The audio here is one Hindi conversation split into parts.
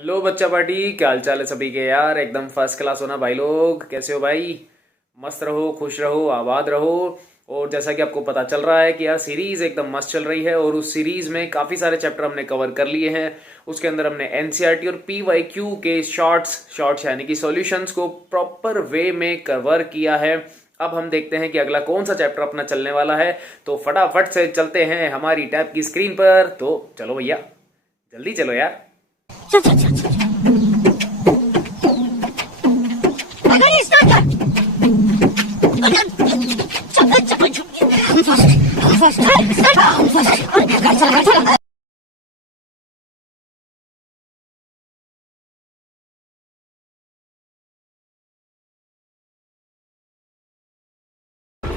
हेलो बच्चा पार्टी, क्या हाल चाल है सभी के यार। एकदम फर्स्ट क्लास होना भाई लोग। कैसे हो भाई? मस्त रहो, खुश रहो, आबाद रहो। और जैसा कि आपको पता चल रहा है कि यार सीरीज एकदम मस्त चल रही है और उस सीरीज में काफी सारे चैप्टर हमने कवर कर लिए हैं। उसके अंदर हमने एनसीईआरटी और पीवाईक्यू के शॉर्ट्स यानी कि सॉल्यूशंस को प्रॉपर वे में कवर किया है। अब हम देखते हैं कि अगला कौन सा चैप्टर अपना चलने वाला है। तो फटाफट से चलते हैं हमारी टैब की स्क्रीन पर। तो चलो भैया, जल्दी चलो यार।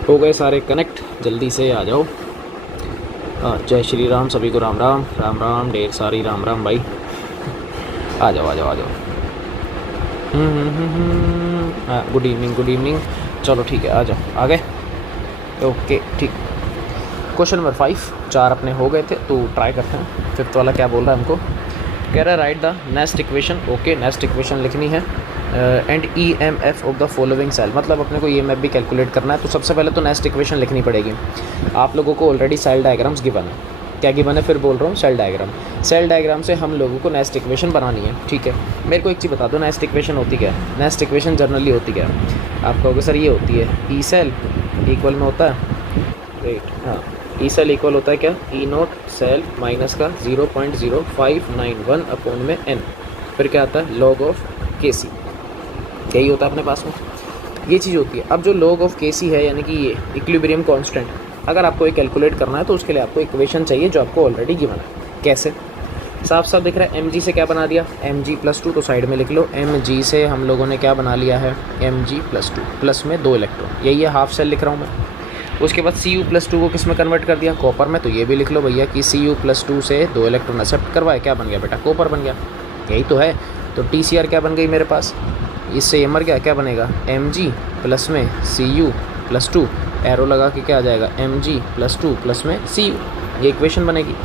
हो गए सारे कनेक्ट, जल्दी से आ जाओ। जय श्री राम, सभी को राम राम। राम राम, ढेर सारी राम राम भाई। आ जाओ आ जाओ आ जाओ। Good evening good evening. चलो ठीक है, आ जाओ, आ गए। ओके ठीक। क्वेश्चन नंबर 5, 4 अपने हो गए थे तो ट्राई करते हैं। फिफ्थ वाला क्या बोल रहा है हमको? कह रहा है write the next equation. Okay, next equation लिखनी है। And E M F of the following cell, मतलब अपने को ई एम एफ भी कैलकुलेट करना है। तो सबसे पहले तो नेक्स्ट इक्वेशन लिखनी पड़ेगी। आप लोगों को ऑलरेडी सेल डायग्राम्स गिवन है। क्या गिवन है? फिर बोल रहा हूँ, सेल डायग्राम। सेल डायग्राम से हम लोगों को नेक्स्ट इक्वेशन बनानी है। ठीक है, मेरे को एक चीज़ बता दो, नेक्स्ट इक्वेशन होती क्या है? नेक्स्ट इक्वेशन जनरली होती क्या है? आप कहोगे सर ये होती है ई सेल इक्वल में होता है, वेट, हाँ, ई सेल इक्वल होता है क्या? ई नोट सेल माइनस का 0.0591 अपॉन में एन। फिर क्या आता है? लॉग ऑफ के सी। यही होता है अपने पास में, ये चीज़ होती है। अब जो लॉग ऑफ के सी है, यानी कि ये इक्विलिब्रियम कांस्टेंट, अगर आपको ये कैलकुलेट करना है तो उसके लिए आपको इक्वेशन चाहिए जो आपको ऑलरेडी गिवन है। कैसे? साफ साफ दिख रहा है। एम जी से क्या बना दिया? एम जी प्लस 2, तो साइड में लिख लो। एम जी से हम लोगों ने क्या बना लिया है? एम जी प्लस 2, प्लस में 2 इलेक्ट्रॉन। यही है, हाफ सेल लिख रहा हूँ मैं। उसके बाद सी यू प्लस 2 को किस में कन्वर्ट कर दिया? कॉपर में। तो ये भी लिख लो भैया कि सी यू प्लस 2 से 2 इलेक्ट्रॉन एक्सेप्ट करवाए, क्या बन गया बेटा? कॉपर बन गया। यही तो है। तो टी सी आर क्या बन गई मेरे पास? इससे ये मर गया, क्या बनेगा? एम जी प्लस में सी यू प्लस 2, एरो लगा के क्या आ जाएगा? एम जी प्लस 2 प्लस में सी यू। ये इक्वेशन बनेगी।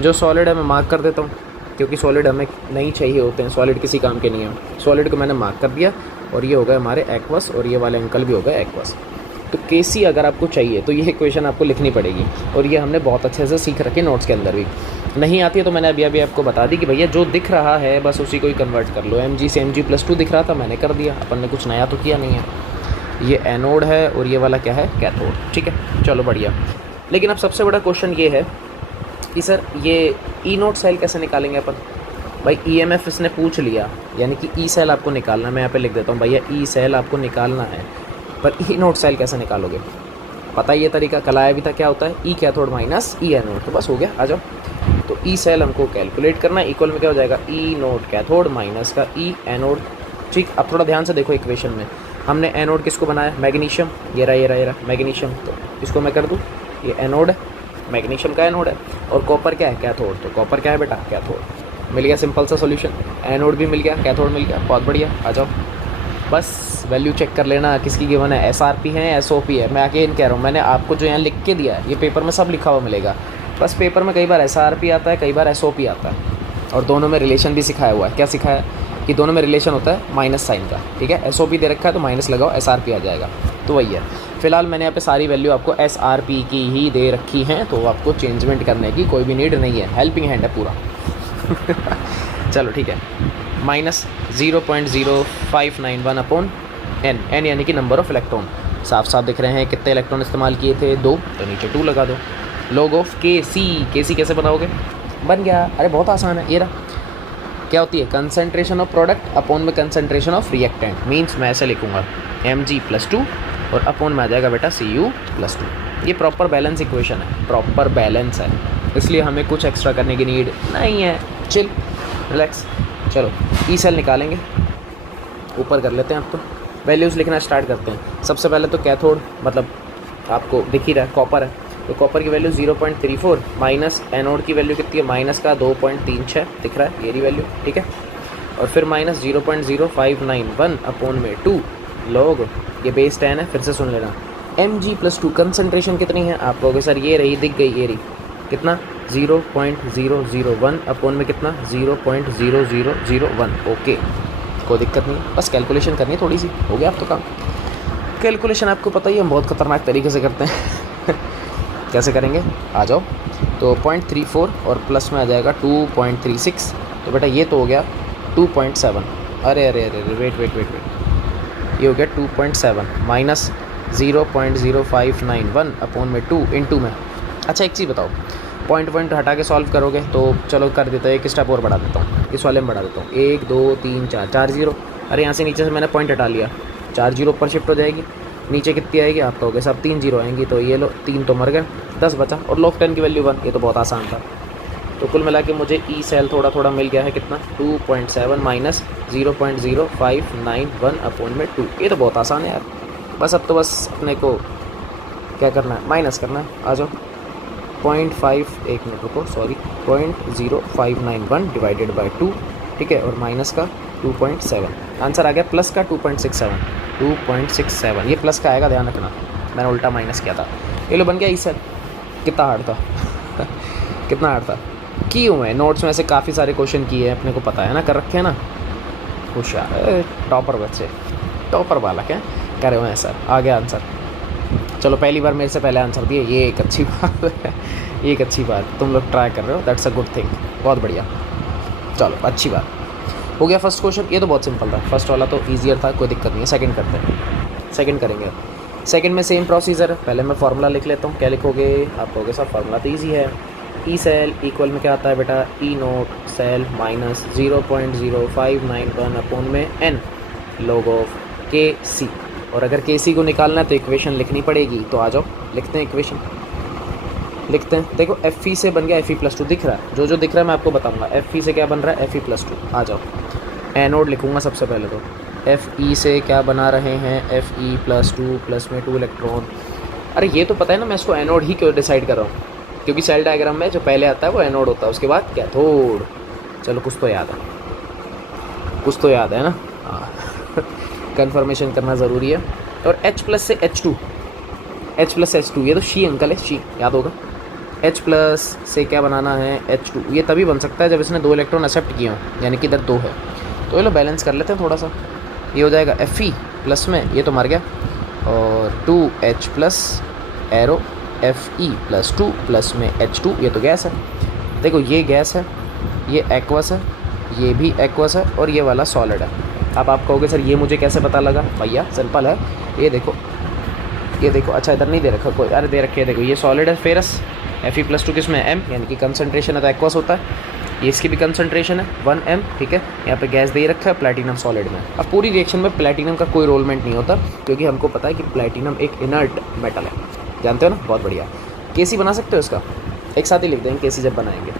जो सॉलिड है मैं मार्क कर देता हूँ, क्योंकि सॉलिड हमें नहीं चाहिए होते हैं, सॉलिड किसी काम के नहीं है। सॉलिड को मैंने मार्क कर दिया और ये हो गए हमारे एक्वस, और ये वाले अंकल भी हो गए एक्वस। तो के सी अगर आपको चाहिए तो ये इक्वेशन आपको लिखनी पड़ेगी, और ये हमने बहुत अच्छे से सीख रखे नोट्स के अंदर भी। नहीं आती है तो मैंने अभी आपको बता दी कि भैया जो दिख रहा है बस उसी को ही कन्वर्ट कर लो। एम जी से एम जी प्लस 2 दिख रहा था, मैंने कर दिया। अपन ने कुछ नया तो किया नहीं है। ये एनोड है और ये वाला क्या है? कैथोड। ठीक है, चलो बढ़िया। लेकिन अब सबसे बड़ा क्वेश्चन ये है कि सर ये ई नोट सेल कैसे निकालेंगे अपन? भाई ई एम एफ इसने पूछ लिया, यानी कि ई सेल आपको निकालना है। मैं यहाँ पे लिख देता हूँ भैया ई सेल आपको निकालना है, पर ई नोट सेल कैसे निकालोगे? पता ही ये तरीका, कल आया भी था। क्या होता है? ई कैथोड माइनस ई एनोड। तो बस हो गया, आ जाओ। तो ई सेल हमको कैलकुलेट करना है। इक्वल में क्या हो जाएगा? ई नोट कैथोड माइनस का ई एनोड। ठीक, अब थोड़ा ध्यान से देखो इक्वेशन में। हमने एनोड किसको बनाया? मैग्नीशियम। ये रहा मैग्नीशियम। तो इसको मैं कर दूँ, ये एनोड है, मैग्नीशियम का एनोड है। और कॉपर क्या है? कैथोड। तो कॉपर क्या है बेटा? कैथोड। मिल गया सिंपल सा सोल्यूशन। एनोड भी मिल गया, कैथोड मिल गया, बहुत बढ़िया। आ जाओ, बस वैल्यू चेक कर लेना किसकी गिवन है। एसआरपी है, एसओपी है। मैं अगेन कह रहा हूँ, मैंने आपको जो यहाँ लिख के दिया है ये पेपर में सब लिखा हुआ मिलेगा। बस पेपर में कई बार एसआरपी आता है, कई बार एसओपी आता है, और दोनों में रिलेशन भी सिखाया हुआ है। क्या सिखाया है? कि दोनों में रिलेशन होता है माइनस साइन का। ठीक है, एसओपी दे रखा है तो माइनस लगाओ, एसआरपी आ जाएगा। तो वही है। फिलहाल मैंने यहाँ पे सारी वैल्यू आपको एसआरपी की ही दे रखी हैं, तो आपको चेंजमेंट करने की कोई भी नीड नहीं है। हेल्पिंग हैंड है पूरा। चलो ठीक है। Minus 0.0591 upon N. एन यानी कि नंबर ऑफ इलेक्ट्रॉन। साफ साफ दिख रहे हैं कितने इलेक्ट्रॉन इस्तेमाल किए थे? 2, तो नीचे 2 लगा दो। लॉग ऑफ के सी। के सी कैसे बनाओगे? बन गया। अरे बहुत आसान है, ये रहा। क्या होती है? कंसनट्रेशन ऑफ प्रोडक्ट अपॉन में कंसनट्रेशन ऑफ रिएक्टेंट। मीन्स मैं ऐसे लिखूंगा एम जी प्लस 2 और अपॉन में आ जाएगा बेटा सी यू प्लस 2। ये प्रॉपर बैलेंस इक्वेशन है, प्रॉपर बैलेंस है, इसलिए हमें कुछ एक्स्ट्रा करने की नीड नहीं है। Chill, relax. चलो ई सेल निकालेंगे, ऊपर कर लेते हैं। अब तो वैल्यूज़ लिखना स्टार्ट करते हैं। सबसे पहले तो कैथोड, मतलब आपको दिख ही रहा है कॉपर है, तो कॉपर की वैल्यू 0.34 माइनस एनोड की वैल्यू कितनी है? माइनस का 2.36 दिख रहा है, ये रही वैल्यू। ठीक है, और फिर माइनस 0.0591 अपॉन में 2 लॉग, ये बेस 10 है। फिर से सुन लेना, एम जी प्लस 2 कंसनट्रेशन कितनी है? आप कहोगे सर ये रही, दिख गई, ये रही। कितना? 0.001 अपोन में कितना 0.0001। ओके, कोई दिक्कत नहीं, बस कैलकुलेशन करनी है थोड़ी सी, हो गया आप तो काम। कैलकुलेशन आपको पता ही है हम बहुत ख़तरनाक तरीके से करते हैं कैसे करेंगे, आ जाओ। तो 0.34 और प्लस में आ जाएगा 2.36, तो बेटा ये तो हो गया 2.7। अरे अरे अरे वेट वेट वेट वेट, ये हो गया 2.7 माइनस 0.0591 अपोन में 2 इंटू में। अच्छा एक चीज़ बताओ, पॉइंट हटा के सॉल्व करोगे तो चलो कर देता हूँ, एक स्टेप और बढ़ा देता हूँ, इस वाले में बढ़ा देता हूँ। 1 2 3 4 4 जीरो, अरे यहाँ से नीचे से मैंने पॉइंट हटा लिया, 4 जीरो ऊपर शिफ्ट हो जाएगी, नीचे कितनी आएगी आप कहोगे सब 3 जीरो आएंगी, तो ये लो 3 तो मर गए, 10 बचा, और लॉग 10 की वैल्यू 1। ये तो बहुत आसान था। तो कुल मिला के मुझे ई सेल थोड़ा थोड़ा मिल गया है, कितना 2.7 माइनस 0.0591 अपोन में 2। ये तो बहुत आसान है यार, बस अब तो बस अपने को क्या करना है, माइनस करना है। आ जाओ 0.5, एक मिनट रुको, सॉरी 0.0591 डिवाइडेड बाई 2, ठीक है, और माइनस का 2.7, आंसर आ गया प्लस का 2.67। ये प्लस का आएगा, ध्यान रखना, मैंने उल्टा माइनस किया था। ये लो बन गया ई सेल। कितना हार्ड था कितना हार्ड था। की हूँ मैं नोट्स में ऐसे काफ़ी सारे क्वेश्चन किए हैं, अपने को पता है ना, कर रखे हैं ना, होशियार टॉपर बच्चे, टॉपर बालक हैं, करे हुए हैं सर। आ गया आंसर, चलो पहली बार मेरे से पहले आंसर दिए, ये एक अच्छी बात है, ये एक अच्छी बात, तुम लोग ट्राई कर रहे हो, दैट्स अ गुड थिंग, बहुत बढ़िया। चलो अच्छी बात, हो गया फर्स्ट क्वेश्चन। ये तो बहुत सिंपल था, फर्स्ट वाला तो ईजियर था, कोई दिक्कत नहीं है। सेकंड करते हैं, सेकंड करेंगे। सेकंड में सेम प्रोसीजर है, पहले मैं फार्मूला लिख लेता हूँ। क्या लिखोगे आप, कहोगे सर फार्मूला तो ईजी है, ई सेल इक्वल में क्या आता है बेटा, ई नोट सेल माइनस 0.0591 अपोन में एन लॉग ऑफ के सी। और अगर के सी को निकालना है तो इक्वेशन लिखनी पड़ेगी, तो आ जाओ लिखते हैं इक्वेशन, लिखते हैं। देखो एफ ई से बन गया Fe+2, दिख रहा है, जो दिख रहा है मैं आपको बताऊंगा। एफ ई से क्या बन रहा है, Fe+2। आ जाओ एनोड लिखूंगा सबसे पहले, तो एफ ई से क्या बना रहे हैं, Fe+2 प्लस में 2 इलेक्ट्रॉन। अरे ये तो पता है ना, मैं इसको एनोड ही क्यों डिसाइड कर रहा हूँ, क्योंकि सेल डायग्राम में जो पहले आता है वो एनोड होता है, उसके बाद कैथोड। चलो कुछ तो याद है, कुछ तो याद है ना, हाँ कन्फर्मेशन करना ज़रूरी है। और H प्लस से H2, H प्लस से H2, ये तो शी अंकल है, शी याद होगा। H प्लस से क्या बनाना है, H2। ये तभी बन सकता है जब इसने 2 इलेक्ट्रॉन एक्सेप्ट किए हों, यानी कि इधर 2 है। तो ये लो बैलेंस कर लेते हैं थोड़ा सा, ये हो जाएगा Fe प्लस में, ये तो मर गया, और 2H plus arrow Fe+2 plus में H2, ये तो गैस है। देखो ये गैस है, ये एक्वस है, ये भी एक्वस है, और ये वाला सॉलिड है। अब आप कहोगे सर ये मुझे कैसे पता लगा, भैया सिंपल है, ये देखो, ये देखो, अच्छा इधर नहीं दे रखा कोई, अरे दे रखे है, देखो ये सॉलिड है फेरस, Fe+2 किस में M, यानी कि कंसंट्रेशन है तो एक्वस होता है, ये इसकी भी कंसंट्रेशन है 1M, ठीक है। यहाँ पे गैस दे रखा है प्लैटिनम सॉलिड में। अब पूरी रिएक्शन में प्लैटिनम का कोई रोलमेंट नहीं होता, क्योंकि हमको पता है कि प्लैटिनम एक इनर्ट मेटल है, जानते हो ना, बहुत बढ़िया। केसी बना सकते हो इसका, एक साथ ही लिख देंगे केसी जब बनाएंगे।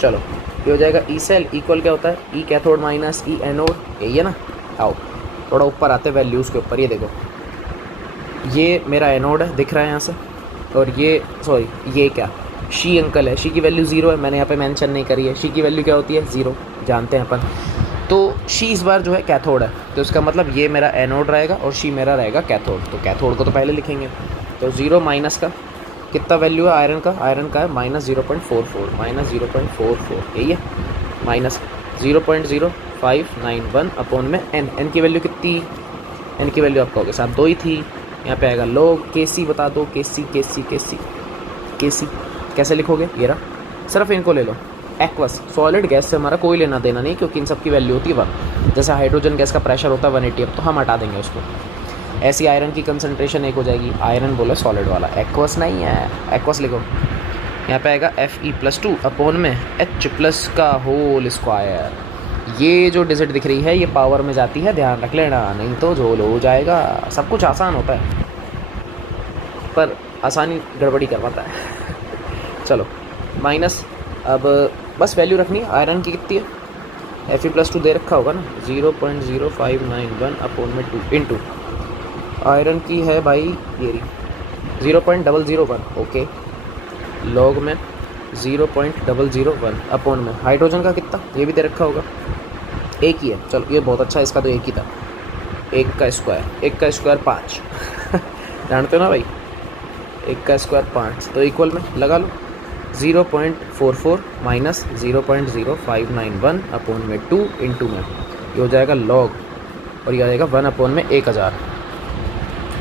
चलो ये हो जाएगा ई सेल इक्वल क्या होता है, ई कैथोड माइनस ई एनोड, यही है ना। आओ थोड़ा ऊपर आते वैल्यूज़ के ऊपर, ये देखो ये मेरा एनोड है, दिख रहा है यहाँ से, और ये सॉरी ये क्या शी अंकल है, शी की वैल्यू 0 है, मैंने यहाँ पे मेंशन नहीं करी है। शी की वैल्यू क्या होती है, 0, जानते हैं अपन। तो शी इस बार जो है कैथोड है, तो इसका मतलब ये मेरा एनोड रहेगा और शी मेरा रहेगा कैथोड। तो कैथोड को तो पहले लिखेंगे, तो 0 माइनस का कितना वैल्यू है आयरन का, आयरन का है माइनस 0.44, माइनस 0.44, यही है, माइनस 0.0591 अपोन में एन। एन की वैल्यू कितनी, एन की वैल्यू आप कहोगे साहब 2 ही थी, यहाँ पे आएगा लोग। केसी बता दो, केसी केसी केसी केसी कैसे लिखोगे, ये रहा, सिर्फ इनको ले लो। एक्वस सॉलिड गैस से हमारा कोई लेना देना नहीं, क्योंकि इन सब की वैल्यू होती है 1, जैसे हाइड्रोजन गैस का प्रेशर होता है 180, अब तो हम हटा देंगे उसको। ऐसी आयरन की कंसंट्रेशन 1 हो जाएगी, आयरन बोला सॉलिड वाला, एक्वस नहीं है, एक्वस लिखो। यहाँ पे आएगा Fe+2 अपोन में H प्लस का होल स्क्वायर। ये जो डिजिट दिख रही है ये पावर में जाती है, ध्यान रख लेना, नहीं तो झोल हो जाएगा। सब कुछ आसान होता है, पर आसानी गड़बड़ी करवाता है चलो माइनस, अब बस वैल्यू रखनी है आयरन की कितनी है, Fe+2 दे रखा होगा ना, 0.0591 अपोन में 2 इंटू आयरन की है भाई ये 0.001, ओके, लॉग में 0.001 अपोन में हाइड्रोजन का कितना, ये भी दे रखा होगा, एक ही है। चलो ये बहुत अच्छा है, इसका तो एक ही था, 1 का स्क्वायर 5 जानते हो ना भाई, 1 का स्क्वायर 5, तो इक्वल में लगा लो, 0.44 माइनस 0.0591 अपोन में 2 इंटू में ये हो जाएगा लॉग, और ये आ जाएगा 1 अपोन में 1000।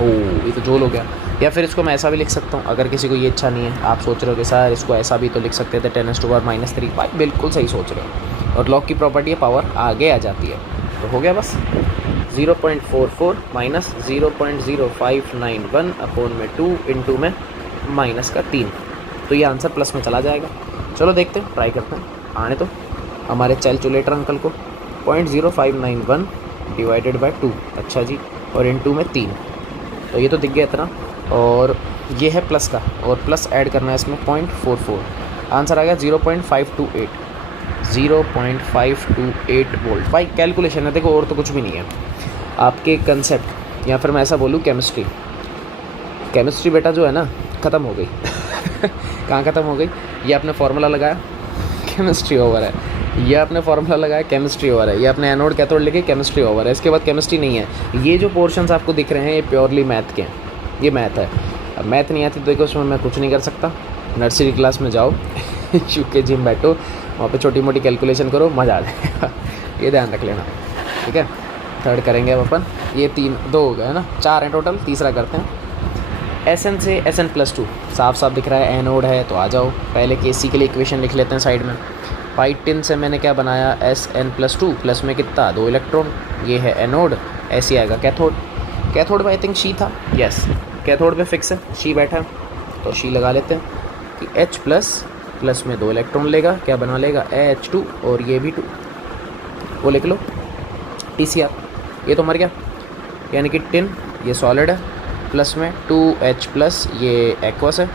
ओह ये तो जोल हो गया। या फिर इसको मैं ऐसा भी लिख सकता हूँ, अगर किसी को ये इच्छा नहीं है, आप सोच रहे हो कि सर इसको ऐसा भी तो लिख सकते थे 10⁻³ भाई बिल्कुल सही सोच रहे हो, और लॉग की प्रॉपर्टी है पावर आगे आ जाती है। तो हो गया बस 0.44 माइनस 0.0591 अपोन में 2 इंटू में माइनस का 3, तो ये आंसर प्लस में चला जाएगा। चलो देखते हैं, ट्राई करते हैं, आने तो हमारे कैलकुलेटर अंकल को। 0.0591 डिवाइडेड बाय 2, अच्छा जी, और इंटू में 3, तो ये तो दिख गया इतना, और ये है प्लस का, और प्लस ऐड करना है इसमें 0.44, आंसर आ गया 0.528, 0.528 वोल्ट। भाई कैलकुलेशन है, देखो और तो कुछ भी नहीं है। आपके कंसेप्ट, या फिर मैं ऐसा बोलूँ केमिस्ट्री बेटा जो है ना ख़त्म हो गई। कहाँ ख़त्म हो गई? ये आपने फार्मूला लगाया, केमिस्ट्री ओवर है। ये आपने फार्मूला लगाया, केमिस्ट्री ओवर है। ये आपने एनोड कैथोड लिखे, केमिस्ट्री ओवर है। इसके बाद केमिस्ट्री नहीं है। ये जो पोर्शंस आपको दिख रहे हैं ये प्योरली मैथ के हैं, ये मैथ है। अब मैथ नहीं आती तो देखो उसमें मैं कुछ नहीं कर सकता। नर्सरी क्लास में जाओ, यूके जिम बैठो, वहाँ पे छोटी मोटी कैलकुलेशन करो, मज़ा आ जाएगा। ये ध्यान रख लेना, ठीक है। थर्ड करेंगे अब अपन। ये 2 हो गए है ना, 4 हैं टोटल, तीसरा करते हैं। Sn से Sn+2 साफ साफ दिख रहा है, एनोड है तो आ जाओ। पहले Kc के लिए इक्वेशन लिख लेते हैं साइड में। पाई टिन से मैंने क्या बनाया, Sn+2 प्लस में कितना 2 इलेक्ट्रॉन, ये है एनोड, ऐसे आएगा कैथोड। कैथोड में आई थिंक शी था, यस कैथोड में फिक्स है, शी बैठा है तो शी लगा लेते हैं कि H प्लस में 2 इलेक्ट्रॉन लेगा, क्या बना लेगा H2, और ये भी 2, वो लिख लो TCr। ये तो मर गया, यानी कि टिन ये सॉलिड है, प्लस में 2H+, ये एक्वस है,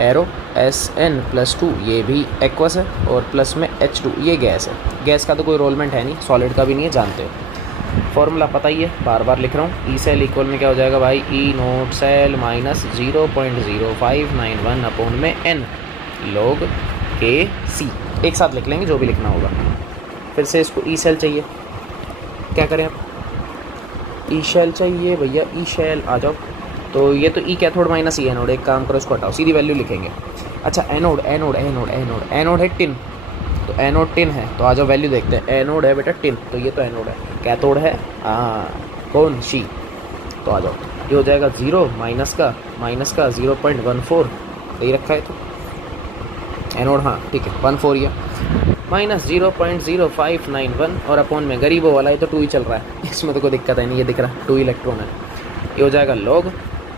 एरो Sn+2 ये भी एक्वस है, और प्लस में H2 ये गैस है। गैस का तो कोई रोलमेंट है नहीं, सॉलिड का भी नहीं है, जानते हो। फॉर्मूला पता ही है, बार बार लिख रहा हूँ। ई सेल इक्वल में क्या हो जाएगा भाई, ई नोट सेल माइनस 0.0591 अपोन में n log Kc। एक साथ लिख लेंगे जो भी लिखना होगा। फिर से इसको ई सेल चाहिए, क्या करें आप, ई शेल चाहिए भैया, ई शेल आ जाओ। तो ये तो ई कैथोड माइनस ई एनोड, एक काम करो इसको हटाओ, सीधी वैल्यू लिखेंगे। अच्छा एनोड है टिन, तो एनोड टिन है तो आ जाओ वैल्यू देखते हैं। एनोड है बेटा टिन, तो ये तो एनोड है। कैथोड है कौन, शी, तो आ जाओ। ये हो जाएगा 0 माइनस का 0.14, सही रखा है तो एनोड, हाँ ठीक है 14 ये माइनस 0.0591, और अपोन में गरीबों वाला, ये तो 2 ही चल रहा है, इसमें तो कोई दिक्कत है नहीं, ये दिख रहा है 2 इलेक्ट्रॉन है। ये हो जाएगा लॉग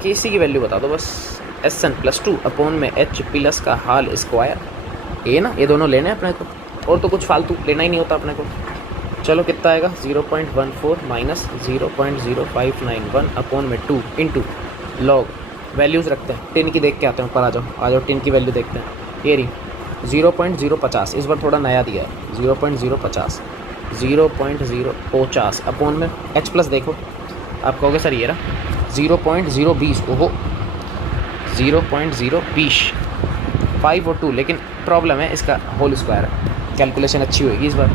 Kc की वैल्यू बता दो बस, Sn+2 अपोन में H प्लस का हाल स्क्वायर, ये ना, ये दोनों लेने हैं अपने को, और तो कुछ फालतू लेना ही नहीं होता अपने को। चलो कितना आएगा 0.14 माइनस 0.0591 अपोन में 2 इंटू लॉग, वैल्यूज़ रखते हैं, टिन की देख के आते हैं ऊपर, आ जाओ टिन की वैल्यू देखते हैं। ये रही 0.050, इस बार थोड़ा नया दिया है, 0.050 अपोन में H+ देखो, आप कहोगे सर ये रहा 0.020, ओहो 0.020, 5 और 2, लेकिन प्रॉब्लम है इसका होल स्क्वायर है। कैलकुलेशन अच्छी होगी इस बार,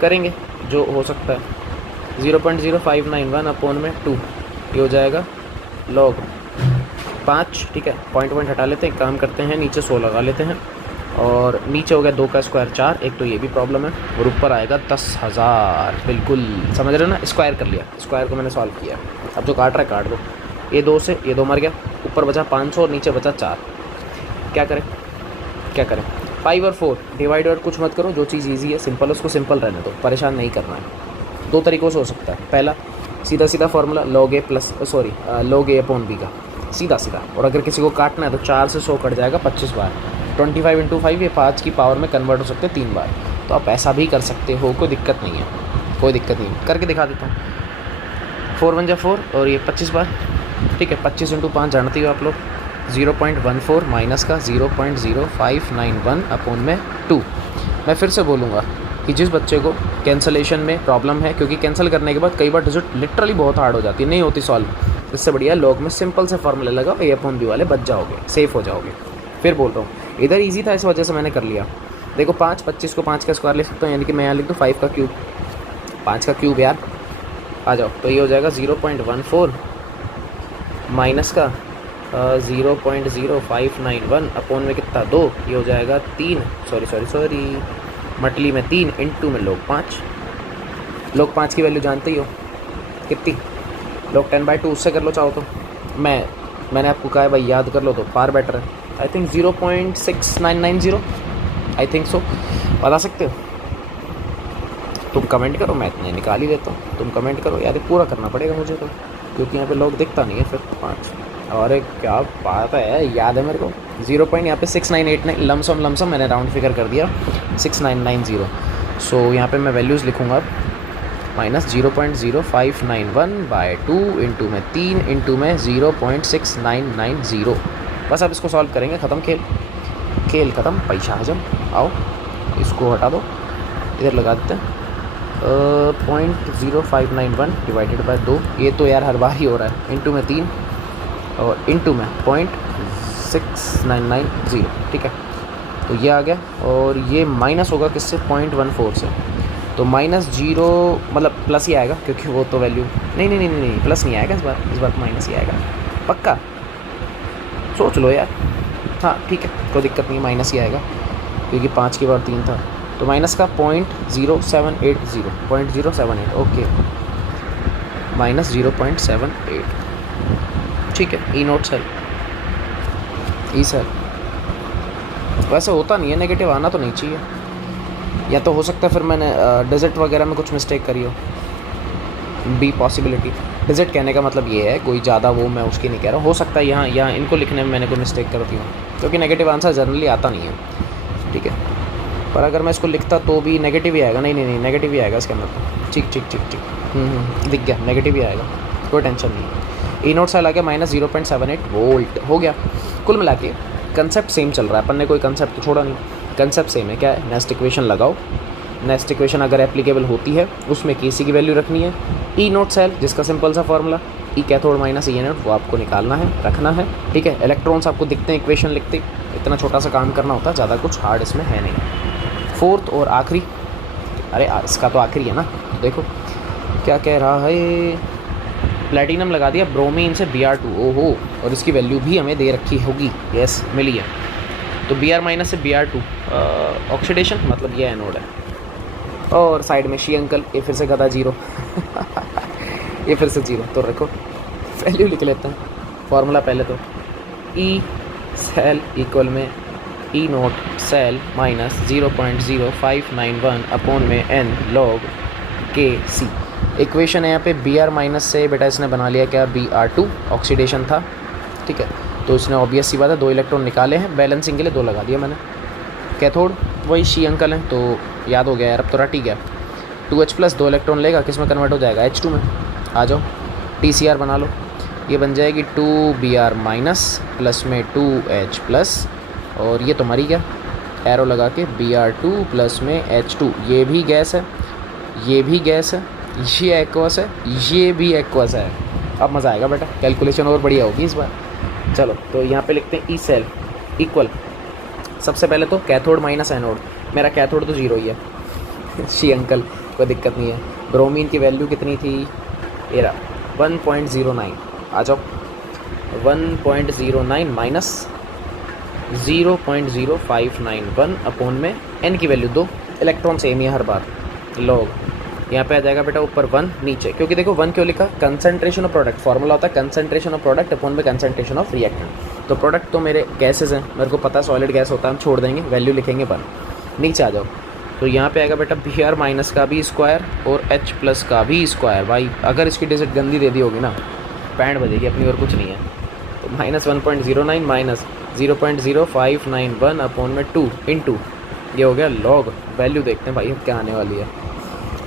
करेंगे जो हो सकता है। 0.0591 अपोन में 2, ये हो जाएगा लॉग 5, ठीक है। पॉइंट हटा लेते हैं, काम करते हैं, नीचे 100 लगा लेते हैं, और नीचे हो गया 2 का स्क्वायर 4, एक तो ये भी प्रॉब्लम है, और ऊपर आएगा 10,000, बिल्कुल समझ रहे हो ना, स्क्वायर कर लिया, स्क्वायर को मैंने सॉल्व किया। अब जो काट रहा है काट दो, ये 2 से ये 2 मर गया, ऊपर बचा 500 और नीचे बचा 4, क्या करें 5 और 4 डिवाइड, और कुछ मत करो, जो चीज़ ईजी है सिंपल उसको सिंपल रहने दो, परेशान नहीं करना है। 2 तरीक़ों से हो सकता है, पहला सीधा formula log A upon B का, सीधा, और अगर किसी को काटना है तो 4 से 100 कट जाएगा 25 बार, 25 × 5 ये 5 की पावर में कन्वर्ट हो सकते हैं 3 बार, तो आप ऐसा भी कर सकते हो, कोई दिक्कत नहीं है, करके दिखा देता हूँ। 4 × 4 और ये 25 बार, ठीक है। 25 × 5 जानते हो आप लोग, 0.14 माइनस का 0.0591 अपोन में 2। मैं फिर से बोलूँगा कि जिस बच्चे को कैंसलेशन में प्रॉब्लम है, क्योंकि कैंसिल करने के बाद कई बार डिजिट लिटरली बहुत हार्ड हो जाती है, नहीं होती सॉल्व, इससे बढ़िया लॉग में सिंपल से फार्मूले लगाओ, A अपॉन B वाले बच जाओगे, सेफ हो जाओगे। फिर बोल रहा हूँ इधर ईजी था, इस वजह से मैंने कर लिया। देखो 25 को 5 का स्क्वायर ले सकता हूँ, यानी कि मैं यहाँ लिख दूँ 5 का क्यूब, 5 का क्यूब यार, आ जाओ। तो ये हो जाएगा 0.14 माइनस का 0.0591 अपोन में कितना 2, ये हो जाएगा 3, सॉरी मटली में 3 इंटू में log 5। log 5 की वैल्यू जानते ही हो कितनी, log 10/2 उससे कर लो चाहो तो। मैंने आपको कहा है भाई याद कर लो तो फार बेटर है। I think 0.6990, I think so. बता सकते हो? तुम कमेंट करो, मैं इतने निकाल ही देता हूँ। तुम कमेंट करो यार, ये पूरा करना पड़ेगा मुझे तो, क्योंकि यहाँ पे लोग दिखता नहीं है फिर 5। और एक क्या बात है, याद है मेरे को 0 पॉइंट यहाँ पे 6989 लमसम मैंने राउंड फिगर कर दिया 6990। सो यहाँ पे मैं वैल्यूज़ लिखूँगा माइनस 0.0591/2 इंटू में 3 इंटू में 0.6990। बस अब इसको सॉल्व करेंगे, ख़त्म खेल ख़त्म, पैसा हजम। आओ इसको हटा दो, इधर लगा देते हैं 0.0591 डिवाइडेड बाय 2, ये तो यार हर बार ही हो रहा है, इंटू में 3 और इंटू में 0.6990, ठीक है। तो ये आ गया और ये माइनस होगा किससे, 0.14 से। तो -0 मतलब प्लस ही आएगा, क्योंकि वो तो वैल्यू नहीं प्लस नहीं आएगा इस बार माइनस ही आएगा पक्का। सोच लो यार, हाँ ठीक है कोई दिक्कत नहीं, माइनस ही आएगा क्योंकि 5 की बार 3 था। तो माइनस का 0.0780 ओके, -0.78, ठीक है। ई नोट सर, ई सर वैसे होता नहीं है, नेगेटिव आना तो नहीं चाहिए, या तो हो सकता है फिर मैंने डिजिट वगैरह में कुछ मिस्टेक करी हो, बी पॉसिबिलिटी। डिजिट कहने का मतलब ये है कोई ज़्यादा वो मैं उसकी नहीं कह रहा, हो सकता है यहाँ इनको लिखने में मैंने कोई मिस्टेक करती हूँ, क्योंकि नेगेटिव आंसर जनरली आता नहीं है, ठीक है। पर अगर मैं इसको लिखता तो भी नेगेटिव ही आएगा, नहीं नेगेटिव ही आएगा इसके अंदर तो, ठीक दिख गया, नेगेटिव ही आएगा, कोई टेंशन नहीं है। ई नोट साइल आ गया -0.78 वोल्ट हो गया। कुल मिला के कंसेप्ट सेम चल रहा है, अपन ने कोई कंसेप्ट तो छोड़ा नहीं, कंसेप्ट सेम है। क्या है, नेक्स्ट इक्वेशन लगाओ, नेक्स्ट इक्वेशन अगर एप्लीकेबल होती है उसमें केसी की वैल्यू रखनी है, ई नोट सेल जिसका सिंपल सा फॉर्मूला ई कैथोड माइनस ई एनोड वो आपको निकालना है, रखना है, ठीक है। इलेक्ट्रॉन्स आपको दिखते हैं इक्वेशन लिखते, इतना छोटा सा काम करना होता है, ज़्यादा कुछ हार्ड इसमें है नहीं। फोर्थ और आखिरी, अरे इसका तो आखिरी है ना, देखो क्या कह रहा है, प्लेटिनम लगा दिया ब्रोमीन से Br2, ओहो, और इसकी वैल्यू भी हमें दे रखी होगी, यस मिली है। तो Br- से Br2 ऑक्सीडेशन, मतलब ये एनोड है, और साइड में शी अंकल, ये फिर से गदा 0 ये फिर से 0, तो रखो वैल्यू लिख लेते हैं, फार्मूला पहले तो ई सेल इक्वल में ई नोट सेल माइनस 0.0591 अपोन में n log Kc। इक्वेशन है यहाँ पे Br- से बेटा इसने बना लिया क्या, Br2 ऑक्सीडेशन था, ठीक है। तो इसने ऑब्वियस सी बात है 2 इलेक्ट्रॉन निकाले हैं, बैलेंसिंग के लिए 2 लगा दिया मैंने। कैथोड वही शी अंकल हैं, तो याद हो गया यार, अब तो रट ही गया। 2H+ 2 इलेक्ट्रॉन लेगा, किस में कन्वर्ट हो जाएगा, H2 में। आ जाओ TCR बना लो, ये बन जाएगी 2Br- प्लस में 2H+, और ये तो मरी गया, एरो लगा के Br2 प्लस में H2, ये भी गैस है, ये भी गैस है, ये एक्वस है, ये भी एक्वस है। अब मज़ा आएगा बेटा, कैलकुलेशन और बढ़िया होगी इस बार। चलो तो यहाँ पे लिखते हैं ई सेल इक्वल, सबसे पहले तो कैथोड माइनस एनोड, मेरा कैथोड तो 0 ही है शी अंकल कोई दिक्कत नहीं है। ब्रोमीन की वैल्यू कितनी थी, एरा 1.09, आ जाओ 1.09 माइनस 0.0591 अपोन में n की वैल्यू 2, इलेक्ट्रॉन सेम ही है हर बार, लॉग यहाँ पे आ जाएगा बेटा ऊपर 1 नीचे, क्योंकि देखो 1 क्यों लिखा, कंसंट्रेशन ऑफ प्रोडक्ट, फॉर्मूला होता है कंसंट्रेशन ऑफ प्रोडक्ट अपोन में कंसंट्रेशन ऑफ रिएक्टेंट। तो प्रोडक्ट तो मेरे गैसेज हैं, मेरे को पता है सॉलिड गैस होता है, हम छोड़ देंगे, वैल्यू लिखेंगे 1। नीचे आ जाओ, तो यहाँ पे आएगा बेटा Br- का भी स्क्वायर और H+ का भी स्क्वायर। भाई अगर इसकी डिजिट गंदी दे दी होगी ना, पैंट बजेगी अपनी, और कुछ नहीं है। तो -1.09 माइनस 0.0591 अपोन में 2 इंटू ये हो गया लॉग, वैल्यू देखते हैं भाई क्या आने वाली है।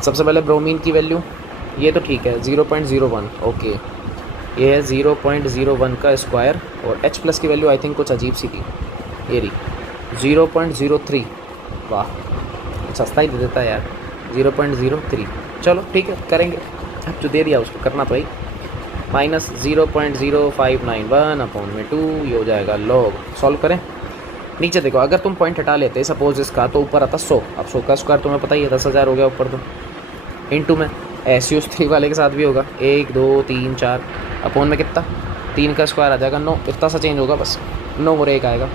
सबसे पहले ब्रोमीन की वैल्यू, ये तो ठीक है 0.01, ओके, ये है 0.01 का स्क्वायर, और H+ की वैल्यू आई थिंक कुछ अजीब सी थी, ये रही 0.03, वाह सस्ता ही दे देता है यार 0.03। चलो ठीक है करेंगे, अब जो दे दिया उसको करना तो ही, माइनस 0.0591 अपोन में 2, ये हो जाएगा लॉग। सॉल्व करें, नीचे देखो अगर तुम पॉइंट हटा लेते सपोज इसका, तो ऊपर आता 100, अब 100 का स्क्वायर तुम्हें पता ही है 10,000 हो गया ऊपर, तो इंटू में SUS 3 वाले के साथ भी होगा 1 2 3 4 अपोन में कितना 3 का स्क्वायर आ जाएगा 9, इतना सा चेंज होगा बस, 9 और 1 आएगा।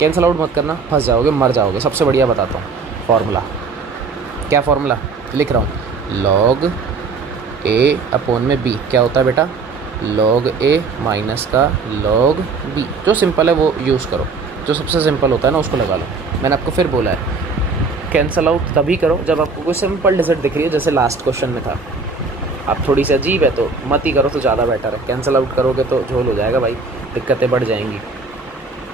कैंसिल आउट मत करना, फंस जाओगे, मर जाओगे। सबसे बढ़िया बताता हूँ फार्मूला, क्या फार्मूला लिख रहा हूँ, log a अपॉन में b क्या होता है बेटा, log a माइनस का log b। जो सिंपल है वो यूज़ करो, जो सबसे सिंपल होता है ना उसको लगा लो। मैंने आपको फिर बोला है कैंसिल आउट तभी करो जब आपको कोई सिंपल डिजिट दिख रही है, जैसे लास्ट क्वेश्चन में था। आप थोड़ी सी अजीब है तो मत ही करो, तो ज़्यादा बेटर है। कैंसिल आउट करोगे तो झोल हो जाएगा भाई, दिक्कतें बढ़ जाएंगी।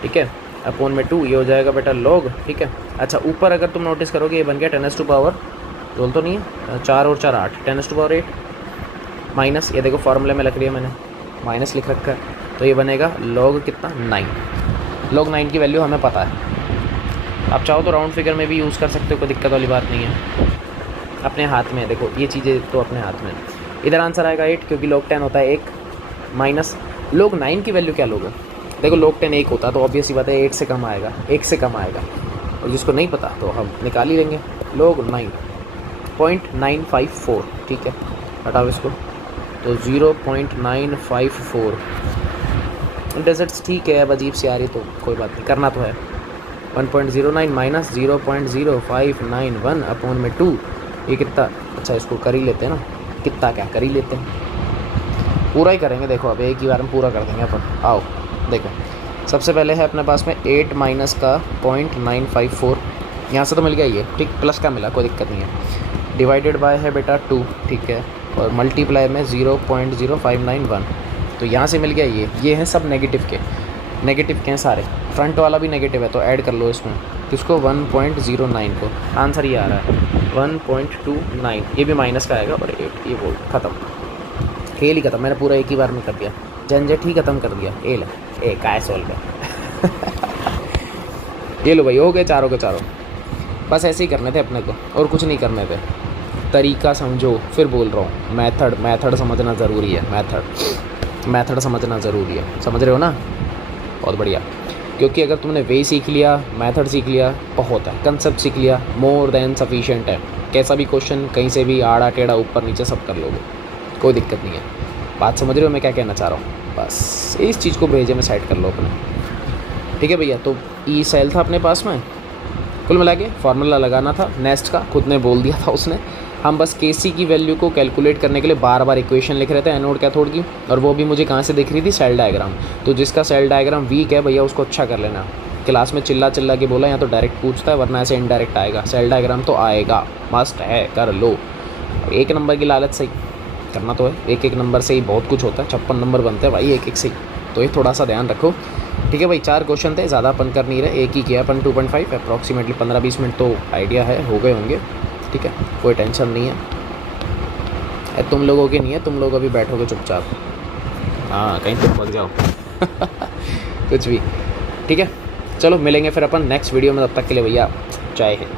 ठीक है, अपॉन में 2 ये हो जाएगा बेटा log। ठीक है, अच्छा ऊपर अगर तुम नोटिस करोगे ये बन गया 10⁻⁴, रोल तो नहीं है, 4 और 4 8, 10⁻⁸ माइनस, ये देखो फार्मूले में लिख रही है मैंने माइनस लिख रखा है, तो ये बनेगा log कितना 9। log 9 की वैल्यू हमें पता है। आप चाहो तो राउंड फिगर में भी यूज़ कर सकते हो, कोई दिक्कत वाली बात नहीं है, अपने हाथ में है। देखो ये चीज़ें तो अपने हाथ में है। इधर आंसर आएगा 8 क्योंकि log 10 होता है 1 माइनस log 9 की वैल्यू क्या लोगे, देखो log 10 1 होता तो ऑब्वियस सी बात है 8 से कम आएगा, 1 से कम आएगा, और जिसको नहीं पता तो हम निकाल ही लेंगे। log 9.954, ठीक है, हटाओ इसको, तो 0.954 डिजिट्स ठीक है, अब अजीब सी आ रही तो कोई बात नहीं, करना तो है। 1.09 माइनस 0.0591 अपॉन में 2, ये कितना, अच्छा इसको कर ही लेते हैं ना, कितना क्या कर ही लेते हैं, पूरा ही करेंगे। देखो अब एक ही बार में पूरा कर देंगे अपन, आओ देखो। सबसे पहले है अपने पास में 8 माइनस का 0.954, यहाँ से तो मिल गया ये, ठीक, प्लस का मिला, कोई दिक्कत नहीं है, डिवाइडेड बाय है बेटा 2, ठीक है, और मल्टीप्लाई में 0.0591, तो यहाँ से मिल गया ये हैं सब नेगेटिव के, नेगेटिव के हैं सारे, फ्रंट वाला भी नेगेटिव है तो ऐड कर लो इसमें, किसको 1.09 को, आंसर ये आ रहा है 1.29, ये भी माइनस का आएगा, और 8 ये बोल ख़त्म, खेल ही ख़त्म, मैंने पूरा एक ही बार में कर दिया, झंझट ही ख़त्म कर दिया। ए ले, ए काय सोल्व है ये लो भाई, हो गए चारों के चारों। बस ऐसे ही करने थे अपने को, और कुछ नहीं करने थे। तरीका समझो, फिर बोल रहा हूँ, मेथड समझना ज़रूरी है, मेथड समझना ज़रूरी है, समझ रहे हो ना, बहुत बढ़िया। क्योंकि अगर तुमने वे सीख लिया, मेथड सीख लिया, बहुत है, कंसेप्ट सीख लिया, मोर देन सफिशिएंट है। कैसा भी क्वेश्चन कहीं से भी आड़ा टेढ़ा ऊपर नीचे सब कर लोगे, कोई दिक्कत नहीं है। बात समझ रहे हो मैं क्या कहना चाह रहा हूँ, बस इस चीज़ को भेजे में सेट कर लो अपने, ठीक है भैया। तो ई सेल था अपने पास में, कुल मिला के फार्मूला लगाना था नेस्ट का, खुद ने बोल दिया था उसने। हम बस केसी की वैल्यू को कैलकुलेट करने के लिए बार बार इक्वेशन लिख रहे थे एनोड कैथोड की, और वो भी मुझे कहाँ से दिख रही थी, सेल डायग्राम। तो जिसका सेल डायग्राम वीक है भैया उसको अच्छा कर लेना, क्लास में चिल्ला के बोला, या तो डायरेक्ट पूछता है वरना ऐसे इनडायरेक्ट आएगा, सेल डायग्राम तो आएगा, मस्ट है, कर लो। एक नंबर की लालच सही करना तो है, एक नंबर से ही बहुत कुछ होता है, 56 नंबर बनते हैं भाई एक से ही, तो ये थोड़ा सा ध्यान रखो, ठीक है भाई। 4 क्वेश्चन थे, ज़्यादा अपन कर नहीं रहे, एक ही किया अपन 2.5, अप्रॉक्सीमेटली 15-20 मिनट तो आइडिया है, हो गए होंगे, ठीक है, कोई टेंशन नहीं है। तुम लोगों की नहीं है, तुम लोग अभी बैठोगे चुपचाप, हाँ कहीं तुम भाग जाओ कुछ भी, ठीक है। चलो मिलेंगे फिर अपन नेक्स्ट वीडियो में, तब तक के लिए भैया जय हिंद।